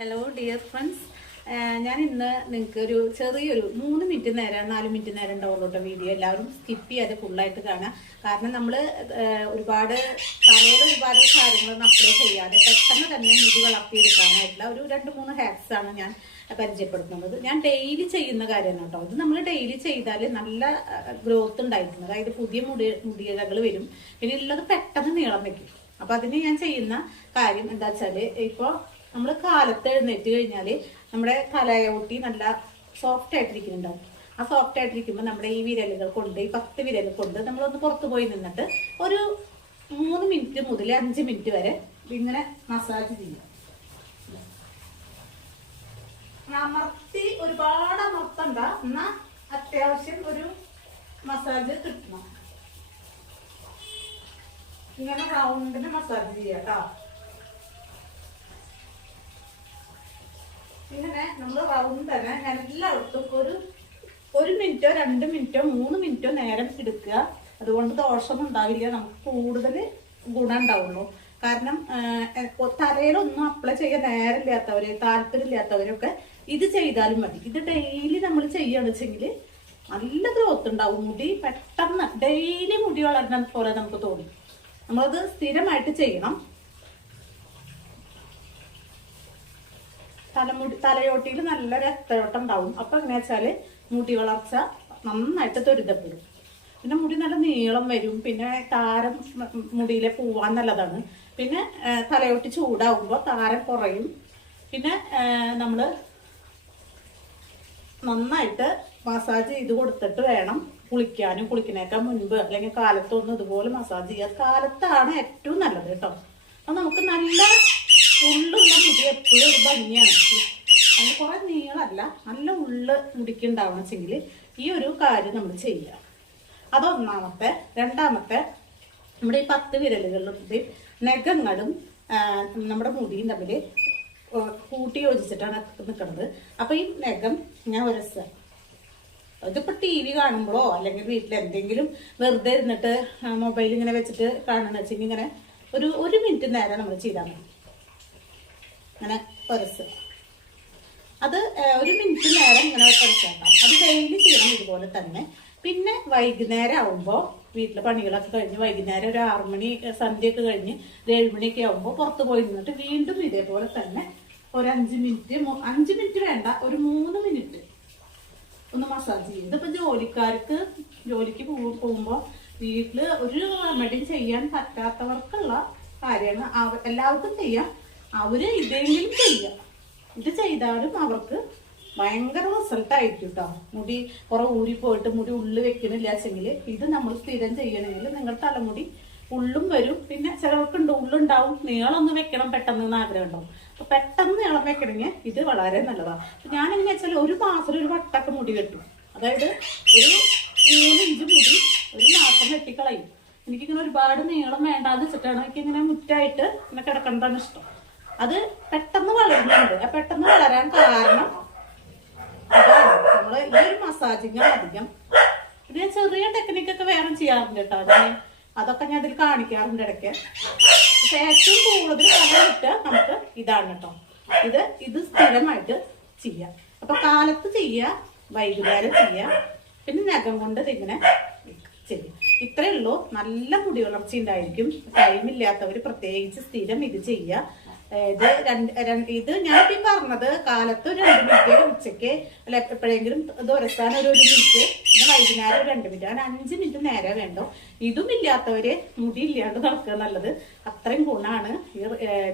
Hello dear friends, ഞാൻ ഇന്ന് നിങ്ങൾക്ക് ഒരു ചെറിയൊരു 3 മിനിറ്റ് നേരം 4 മിനിറ്റ് നേരം ഉണ്ടാവുള്ളൂ വീഡിയോ. എല്ലാവരും സ്കിപ്പ് ചെയ്യാതെ ഫുള്ളായിട്ട് കാണാം. കാരണം നമ്മൾ ഒരുപാട് തലയിൽ ഒരുപാട് കാര്യങ്ങളൊന്നും അപ്ലൈ ചെയ്യാതെ പെട്ടെന്ന് തന്നെ മുടി വളർത്തിയെടുക്കാനായിട്ടുള്ള ഒരു 2-3 ഹാക്സ് ആണ് ഞാൻ പരിചയപ്പെടുത്തുന്നത്. ഞാൻ ഡെയിലി ചെയ്യുന്ന കാര്യമാണ് കേട്ടോ. ഇത് നമ്മൾ ഡെയിലി ചെയ്താൽ നല്ല ഗ്രോത്ത് ഉണ്ടായിട്ടുണ്ട്. അതായത് പുതിയ മുടിയിഴകൾ വരും, പിന്നെ ഉള്ളത് പെട്ടെന്ന് നീളം വെക്കും. അപ്പൊ അതിന് ഞാൻ ചെയ്യുന്ന കാര്യം എന്താ വെച്ചാല്, ഇപ്പോൾ നമ്മൾ കാലത്ത് എഴുന്നേറ്റ് കഴിഞ്ഞാൽ നമ്മുടെ തലയോട്ടി നല്ല സോഫ്റ്റ് ആയിട്ടിരിക്കുന്നുണ്ടാവും. ആ സോഫ്റ്റ് ആയിട്ടിരിക്കുമ്പോൾ നമ്മുടെ ഈ വിരലുകൾ കൊണ്ട്, ഈ 10 വിരൽ കൊണ്ട് നമ്മളൊന്ന് പുറത്തു പോയി നിന്നിട്ട് ഒരു 3 മിനിറ്റ് മുതൽ 5 മിനിറ്റ് വരെ ഇങ്ങനെ മസാജ് ചെയ്യും. അമർത്തി ഒരുപാട് അമർത്തണ്ട, എന്നാ അത്യാവശ്യം ഒരു മസാജ് കിട്ടണം. ഇങ്ങനെ റൗണ്ടിന് മസാജ് ചെയ്യാം കേട്ടോ. ഇങ്ങനെ നമ്മൾ റൗണ്ട് തന്നെ ഞാൻ എല്ലായിടത്തും ഒരു മിനിറ്റോ 2 മിനിറ്റോ 3 മിനിറ്റോ നേരം എടുക്കുക. അതുകൊണ്ട് ദോഷമൊന്നും ഉണ്ടാവില്ല, നമുക്ക് കൂടുതൽ ഗുണം ഉണ്ടാവുള്ളൂ. കാരണം തലയിലൊന്നും അപ്ലൈ ചെയ്യാൻ നേരമില്ലാത്തവര്, താല്പര്യമില്ലാത്തവരൊക്കെ ഇത് ചെയ്താലും മതി. ഇത് ഡെയിലി നമ്മൾ ചെയ്യുകയാണെന്ന് വെച്ചെങ്കിൽ നല്ല ഗ്രോത്ത് ഉണ്ടാവും. മുടി പെട്ടെന്ന് ഡെയിലി മുടി വളരുന്ന പോലെ നമുക്ക് തോന്നും. നമ്മളത് സ്ഥിരമായിട്ട് ചെയ്യണം. തലയോട്ടിയിൽ നല്ല രക്തയോട്ടം ഉണ്ടാവും. അപ്പൊ എങ്ങനെയാ വെച്ചാല് മുടി വളർച്ച നന്നായിട്ട് ത്വരിതപ്പെടും. പിന്നെ മുടി നല്ല നീളം വരും. പിന്നെ താരം മുടിയിലെ പോവാൻ നല്ലതാണ്. പിന്നെ തലയോട്ടി ചൂടാവുമ്പോൾ താരം കുറയും. പിന്നെ നമ്മള് നന്നായിട്ട് മസാജ് ചെയ്ത് കൊടുത്തിട്ട് വേണം കുളിക്കാനും. കുളിക്കുന്നേക്കാൾ മുൻപ് അല്ലെങ്കിൽ കാലത്തൊന്നും ഇതുപോലെ മസാജ് ചെയ്യുക. കാലത്താണ് ഏറ്റവും നല്ലത് കേട്ടോ. അപ്പൊ നമുക്ക് നല്ല ഉള്ളുള്ള മുടി എപ്പോഴും ഒരു ഭംഗിയാണ്. അത് കുറെ നീളല്ല, നല്ല ഉള്ള് മുടിക്കുണ്ടാവണം വെച്ചെങ്കിൽ ഈ ഒരു കാര്യം നമ്മൾ ചെയ്യുക. അതൊന്നാമത്തെ. രണ്ടാമത്തെ, നമ്മുടെ ഈ 10 വിരലുകളിലും നഖങ്ങളും നമ്മുടെ മുടിയും തമ്മിൽ കൂട്ടി യോജിച്ചിട്ടാണ് നിൽക്കുന്നത്. അപ്പൊ ഈ നഖം ഞാൻ ഉരസുക. ഇതിപ്പോ TV കാണുമ്പോഴോ അല്ലെങ്കിൽ വീട്ടിൽ എന്തെങ്കിലും വെറുതെ ഇരുന്നിട്ട് മൊബൈൽ ഇങ്ങനെ വെച്ചിട്ട് കാണുന്ന വെച്ചെങ്കിൽ ഇങ്ങനെ ഒരു മിനിറ്റ് നേരം നമ്മൾ ചെയ്താൽ മതി. ഇങ്ങനെ ഉരസുക. അത് 1 മിനിറ്റ് നേരം ഇങ്ങനെ ഉരച്ചാക്കാം. അത് ഡെയിലി ചെയ്യണം ഇതുപോലെ തന്നെ. പിന്നെ വൈകുന്നേരം ആവുമ്പോൾ വീട്ടിലെ പണികളൊക്കെ കഴിഞ്ഞ് വൈകുന്നേരം ഒരു 6 മണി സന്ധ്യയൊക്കെ കഴിഞ്ഞ് 7 മണിയൊക്കെ ആവുമ്പോൾ പുറത്ത് പോയി നിന്നിട്ട് വീണ്ടും ഇതേപോലെ തന്നെ ഒരു 5 മിനിറ്റ് വേണ്ട, ഒരു 3 മിനിറ്റ് ഒന്ന് മസാജ് ചെയ്യും. ഇതിപ്പോ ജോലിക്ക് പോകുമ്പോൾ വീട്ടില് ഒരു റെമഡി ചെയ്യാൻ പറ്റാത്തവർക്കുള്ള കാര്യമാണ്. എല്ലാവർക്കും ചെയ്യാം. അവര് ഇതെങ്കിലും ചെയ്യാം. ഇത് ചെയ്താലും അവർക്ക് ഭയങ്കര റിസൾട്ട് ആയിരിക്കും കേട്ടോ. മുടി കുറെ ഊരിപ്പോയിട്ട് മുടി ഉള്ളു വെക്കണില്ല വെച്ചെങ്കിൽ ഇത് നമ്മൾ സ്ഥിരം ചെയ്യണമെങ്കിൽ നിങ്ങളുടെ തലമുടി ഉള്ളും വരും. പിന്നെ ചിലർക്കുണ്ട് ഉള്ളുണ്ടാവും, നീളമൊന്ന് വെക്കണം പെട്ടെന്ന് ആഗ്രഹം ഉണ്ടാവും. അപ്പൊ പെട്ടെന്ന് നീളം വെക്കണമെങ്കിൽ ഇത് വളരെ നല്ലതാണ്. ഞാൻ എങ്ങനെ വെച്ചാൽ ഒരു മാസം ഒരു വട്ടൊക്കെ മുടി വെട്ടും. അതായത് ഒരു 3 ഇഞ്ച് മുടി ഒരു മാസം വെട്ടിക്കളയും. എനിക്കിങ്ങനെ ഒരുപാട് നീളം വേണ്ടാന്ന് വെച്ചിട്ടാണ് എനിക്കിങ്ങനെ മുറ്റായിട്ട് ഇങ്ങനെ കിടക്കേണ്ടതാണ് ഇഷ്ടം. അത് പെട്ടെന്ന് വളരുന്നുണ്ട്. പെട്ടെന്ന് വളരാൻ കാരണം അതാണ്. നമ്മള് ഈ ഒരു മസാജിങ് അധികം ഇത് ചെറിയ ടെക്നിക്കൊക്കെ വേറെ ചെയ്യാറുണ്ട് കേട്ടോ. അതൊക്കെ ഞാൻ അതിൽ കാണിക്കാറുണ്ട് ഇടയ്ക്ക്. പക്ഷെ ഏറ്റവും കൂടുതൽ കിട്ടുക നമുക്ക് ഇതാണ് കേട്ടോ. ഇത് സ്ഥിരമായിട്ട് ചെയ്യാം. അപ്പൊ കാലത്ത് ചെയ്യുക, വൈകുന്നേരം ചെയ്യുക, പിന്നെ നഖം കൊണ്ട് ഇതിങ്ങനെ ചെയ്യും. ഇത്രയേ ഉള്ളൂ. നല്ല മുടി വളർച്ച ഉണ്ടായിരിക്കും. ടൈമില്ലാത്തവർ പ്രത്യേകിച്ച് സ്ഥിരം ഇത് ചെയ്യുക. ഇത് ഞാനിപ്പോ പറഞ്ഞത് കാലത്ത് ഒരു 2 മിനിറ്റ്, ഉച്ചക്ക് അല്ല എപ്പോഴെങ്കിലും ഇത് ഉരസാൻ ഒരു മിനിറ്റ്, പിന്നെ വൈകുന്നേരം 2 മിനിറ്റ്, അങ്ങനെ 5 മിനിറ്റ് നേരെ വേണ്ടോ. ഇതും ഇല്ലാത്തവര് മുടി ഇല്ലാണ്ട് നടക്കുക നല്ലത്. അത്രയും ഗുണമാണ്.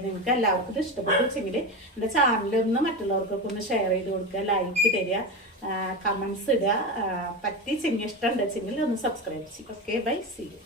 നിങ്ങൾക്ക് എല്ലാവർക്കും ഇത് ഇഷ്ടപ്പെട്ടു വെച്ചെങ്കിൽ എന്റെ ചാനലൊന്ന് മറ്റുള്ളവർക്കൊക്കെ ഒന്ന് ഷെയർ ചെയ്ത് കൊടുക്കുക, ലൈക്ക് തരിക, കമന്റ്സ് ഇടുക. പറ്റി ചെങ്ങി ഇഷ്ടം ഉണ്ടെച്ചെങ്കിൽ ഒന്ന് സബ്സ്ക്രൈബ് ചെയ്യുക. Okay, bye, see U.